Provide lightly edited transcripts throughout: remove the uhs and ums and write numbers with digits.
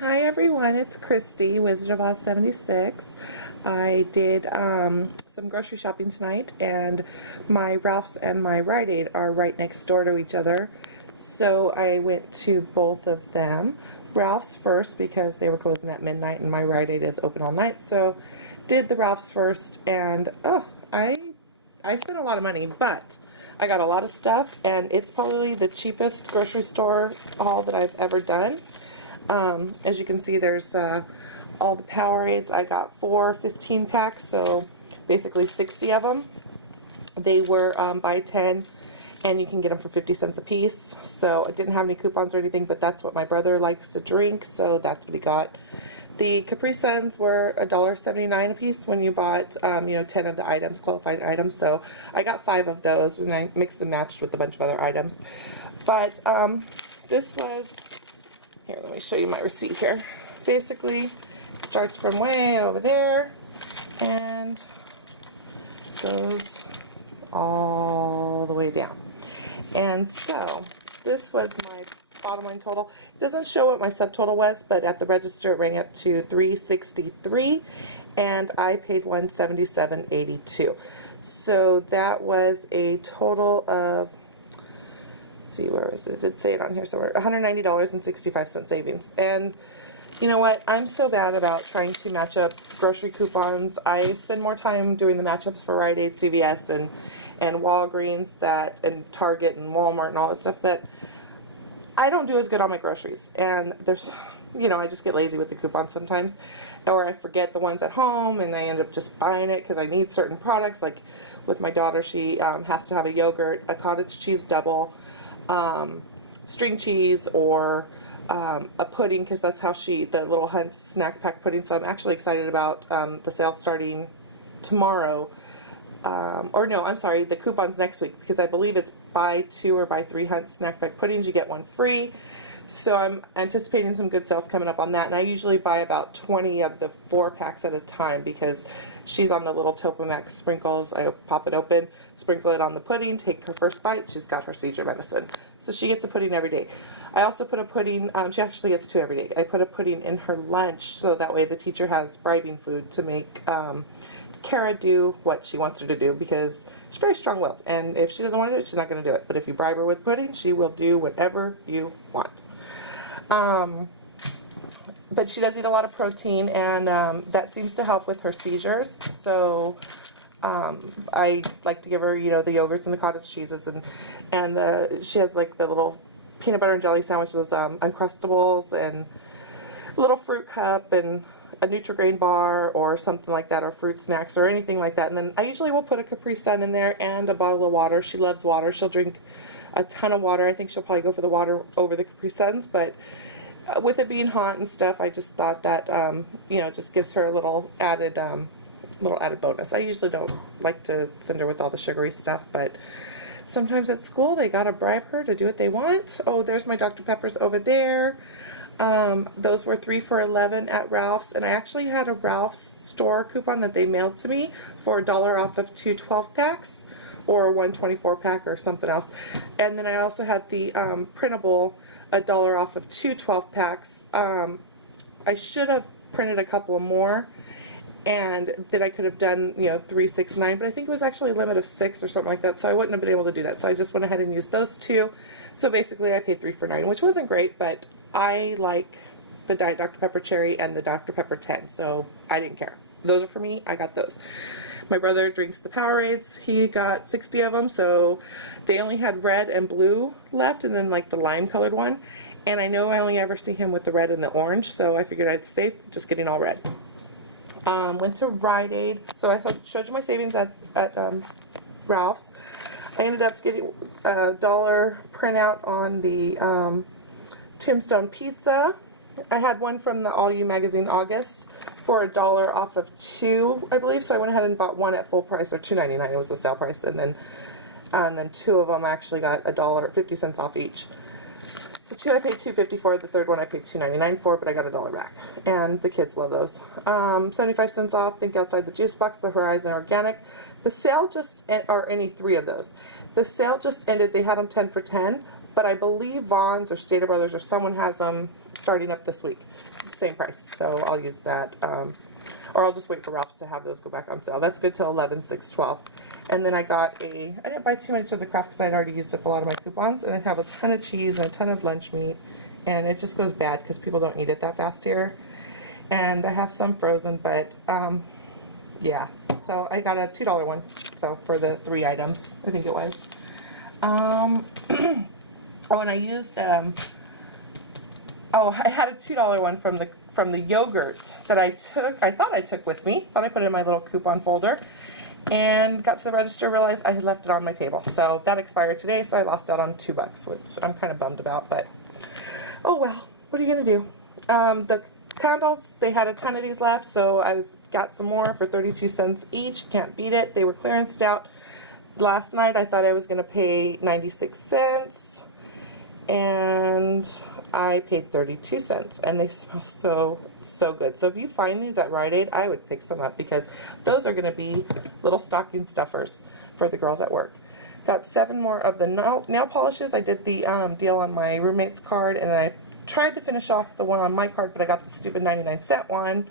Hi everyone, it's Christy, Wizard of Oz 76. I did some grocery shopping tonight, and my Ralph's and my Rite Aid are right next door to each other. So I went to both of them. Ralph's first because they were closing at midnight, and my Rite Aid is open all night. So did the Ralph's first, and I spent a lot of money, but I got a lot of stuff, and it's probably the cheapest grocery store haul that I've ever done. As you can see, there's all the Powerades. I got 4 15-packs, so basically 60 of them. They were buy 10, and you can get them for 50 cents a piece. So I didn't have any coupons or anything, but that's what my brother likes to drink, so that's what he got. The Capri Suns were $1.79 a piece when you bought, 10 of the items, qualified items. So I got 5 of those, and I mixed and matched with a bunch of other items. But this was... Here, let me show you my receipt here. Basically, it starts from way over there and goes all the way down. And so, this was my bottom line total. It doesn't show what my subtotal was, but at the register it rang up to $363, and I paid $177.82. So that was a total of, see, where is it? It did say it on here somewhere. $190.65 savings. And you know what? I'm so bad about trying to match up grocery coupons. I spend more time doing the matchups for Rite Aid, CVS, and Walgreens and Target and Walmart and all that stuff that I don't do as good on my groceries. And there's, I just get lazy with the coupons sometimes. Or I forget the ones at home and I end up just buying it because I need certain products. Like with my daughter, she has to have a yogurt, a cottage cheese double, string cheese, or a pudding, because that's how the little Hunt's snack pack pudding. So I'm actually excited about the sale starting tomorrow. Or no, I'm sorry, the coupon's next week, because I believe it's buy 2 or buy 3 Hunt's snack pack puddings, you get one free. So I'm anticipating some good sales coming up on that, and I usually buy about 20 of the 4 packs at a time because she's on the little Topamax sprinkles. I pop it open, sprinkle it on the pudding, take her first bite. She's got her seizure medicine. So she gets a pudding every day. I also put a pudding, she actually gets 2 every day. I put a pudding in her lunch so that way the teacher has bribing food to make Kara do what she wants her to do, because she's very strong-willed. And if she doesn't want to do it, she's not going to do it. But if you bribe her with pudding, she will do whatever you want. But she does eat a lot of protein, and that seems to help with her seizures. So I like to give her, the yogurts and the cottage cheeses, and she has like the little peanut butter and jelly sandwiches, Uncrustables, and a little fruit cup, and a Nutri-Grain bar or something like that, or fruit snacks or anything like that. And then I usually will put a Capri Sun in there and a bottle of water. She loves water. She'll drink a ton of water. I think she'll probably go for the water over the Capri Suns, but with it being hot and stuff, I just thought that just gives her a little added bonus. I usually don't like to send her with all the sugary stuff, but sometimes at school they gotta bribe her to do what they want. Oh, there's my Dr. Peppers over there. Those were 3 for $11 at Ralph's, and I actually had a Ralph's store coupon that they mailed to me for $1 off of 2 12-packs. Or 1 24-pack or something else. And then I also had the printable $1 off of 2 12-packs. I should have printed a couple more, and then I could have done 3, 6, 9, but I think it was actually a limit of 6 or something like that, so I wouldn't have been able to do that. So I just went ahead and used those 2. So basically I paid 3 for $9, which wasn't great, but I like the Diet Dr. Pepper Cherry and the Dr. Pepper 10, so I didn't care. Those are for me. I got those. My brother drinks the Powerades. He got 60 of them, so they only had red and blue left, and then like the lime colored one. And I know I only ever see him with the red and the orange, so I figured I'd save just getting all red. Went to Rite Aid. So I showed you my savings at Ralph's. I ended up getting a $1 printout on the Tombstone Pizza. I had one from the All You magazine August for $1 off of 2, I believe. So I went ahead and bought one at full price, or $2.99. It was the sale price, and then 2 of them I actually got $1.50 off each. So 2 I paid $2.50 for. The third one I paid $2.99 for, but I got $1 back. And the kids love those. 75 cents off. Think Outside the Juice Box, the Horizon Organic. The sale just, or any 3 of those. The sale just ended. They had them 10 for $10. but I believe Vaughn's or Stater Brothers or someone has them starting up this week. Same price, so I'll use that. Or I'll just wait for Ralph's to have those go back on sale. That's good till 11/6/12. And then I didn't buy too much of the craft because I'd already used up a lot of my coupons. And I have a ton of cheese and a ton of lunch meat. And it just goes bad because people don't eat it that fast here. And I have some frozen, but yeah. So I got a $2 one. So for the 3 items, I think it was. Oh, and I used I had a $2 one from the yogurt that I thought I took with me. Thought I put it in my little coupon folder. And got to the register, realized I had left it on my table. So that expired today, so I lost out on $2, which I'm kind of bummed about, but oh well, what are you going to do? The candles, they had a ton of these left, so I got some more for 32 cents each. Can't beat it. They were clearanced out. Last night I thought I was going to pay 96 cents, and I paid 32 cents, and they smell so good. So if you find these at Rite Aid, I would pick some up because those are going to be little stocking stuffers for the girls at work. Got 7 more of the nail polishes. I did the deal on my roommate's card, and I tried to finish off the one on my card, but I got the stupid 99-cent one,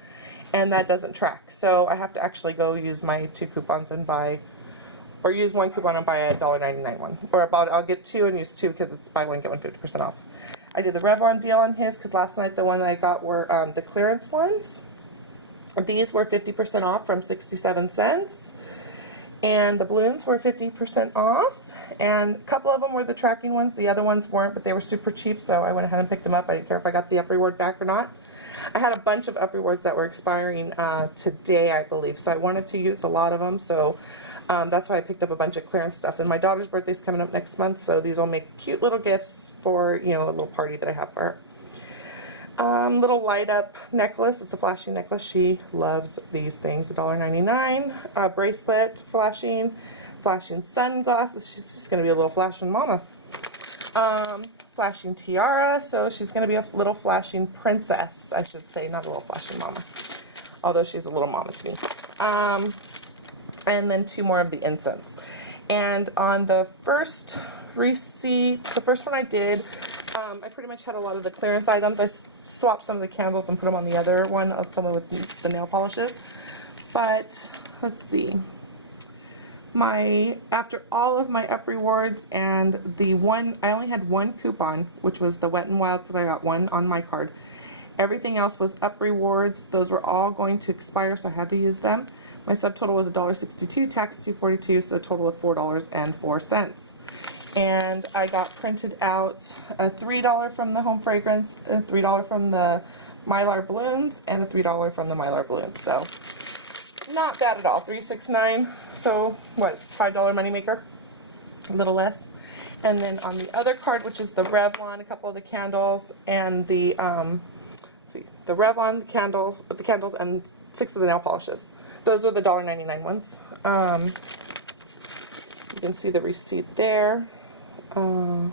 and that doesn't track. So I have to actually go use my 2 coupons and buy, or use 1 coupon and buy a $1.99 one. Or I'll get 2 and use 2 because it's buy 1 get 1 50% off. I did the Revlon deal on his because last night the one I got were the clearance ones. These were 50% off from 67 cents. And the balloons were 50% off. And a couple of them were the tracking ones. The other ones weren't, but they were super cheap, so I went ahead and picked them up. I didn't care if I got the up reward back or not. I had a bunch of up rewards that were expiring today, I believe, so I wanted to use a lot of them, so that's why I picked up a bunch of clearance stuff. And my daughter's birthday's coming up next month, so these will make cute little gifts for, a little party that I have for her. Little light up necklace. It's a flashing necklace. She loves these things. $1.99. Bracelet, flashing sunglasses. She's just going to be a little flashing mama. Flashing tiara. So she's going to be a little flashing princess, I should say, not a little flashing mama. Although she's a little mama to me. And then 2 more of the incense. And on the first receipt, the first one I did, I pretty much had a lot of the clearance items. I swapped some of the candles and put them on the other one, of some with the nail polishes. But let's see. After all of my up rewards and I only had 1 coupon, which was the Wet n Wild because I got 1 on my card. Everything else was up rewards. Those were all going to expire, so I had to use them. My subtotal was $1.62, tax $2.42, so a total of $4.04. And I got printed out a $3 from the Home Fragrance, a $3 from the Mylar Balloons, and a $3 from the Mylar Balloons. So not bad at all. $3.69. So what? $5 moneymaker. A little less. And then on the other card, which is the Revlon, a couple of the candles, and the Revlon candles, and 6 of the nail polishes. Those are the $1.99 ones. You can see the receipt there. Let's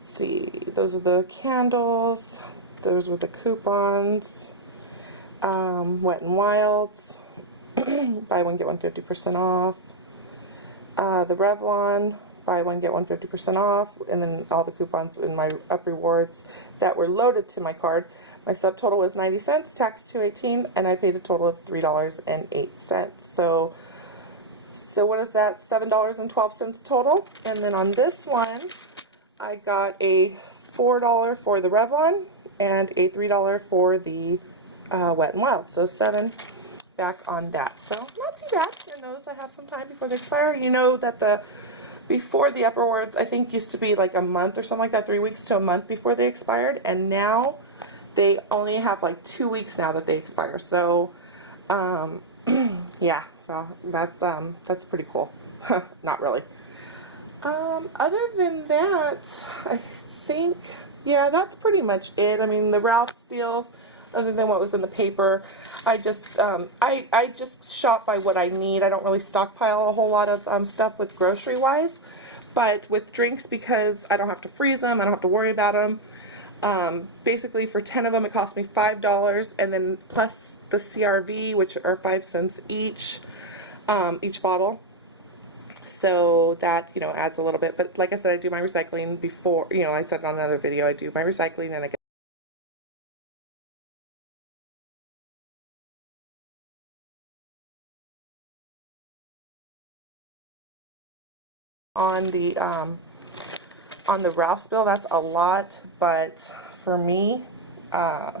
see, those are the candles. Those were the coupons. Wet n Wilds. Buy 1 get 1 50% off. The Revlon. Buy 1 get 1 50% off. And then all the coupons in my up rewards that were loaded to my card. My subtotal was 90 cents, tax $2.18, and I paid a total of $3.08. So what is that? $7.12 total. And then on this one, I got a $4 for the Revlon and a $3 for the Wet n Wild. So $7 back on that. So not too bad. And those I have some time before they expire. You know that before the upper words, I think used to be like a month or something like that, 3 weeks to a month before they expired, and now they only have like 2 weeks now that they expire. So, yeah, so that's pretty cool. Not really. Other than that, I think, yeah, that's pretty much it. I mean, the Ralph's deals, other than what was in the paper, I just shop by what I need. I don't really stockpile a whole lot of stuff with grocery-wise, but with drinks, because I don't have to freeze them, I don't have to worry about them. Basically, for 10 of them, it cost me $5, and then plus the CRV, which are 5 cents each bottle. So that, adds a little bit. But like I said, I do my recycling before, I said on another video, I do my recycling and I get on the Ralph's bill. That's a lot, but for me, uh,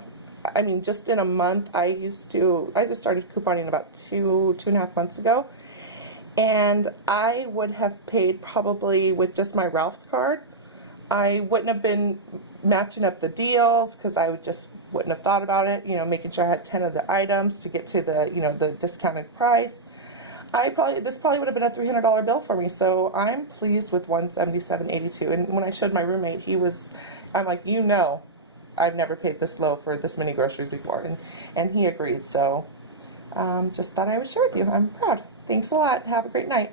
I mean, just in a month, I just started couponing about 2.5 months ago, and I would have paid probably with just my Ralph's card. I wouldn't have been matching up the deals because I just wouldn't have thought about it, making sure I had 10 of the items to get to the discounted price. This probably would have been a $300 bill for me, so I'm pleased with $177.82. And when I showed my roommate, I'm like, I've never paid this low for this many groceries before, and he agreed. So just thought I would share with you. I'm proud. Thanks a lot. Have a great night.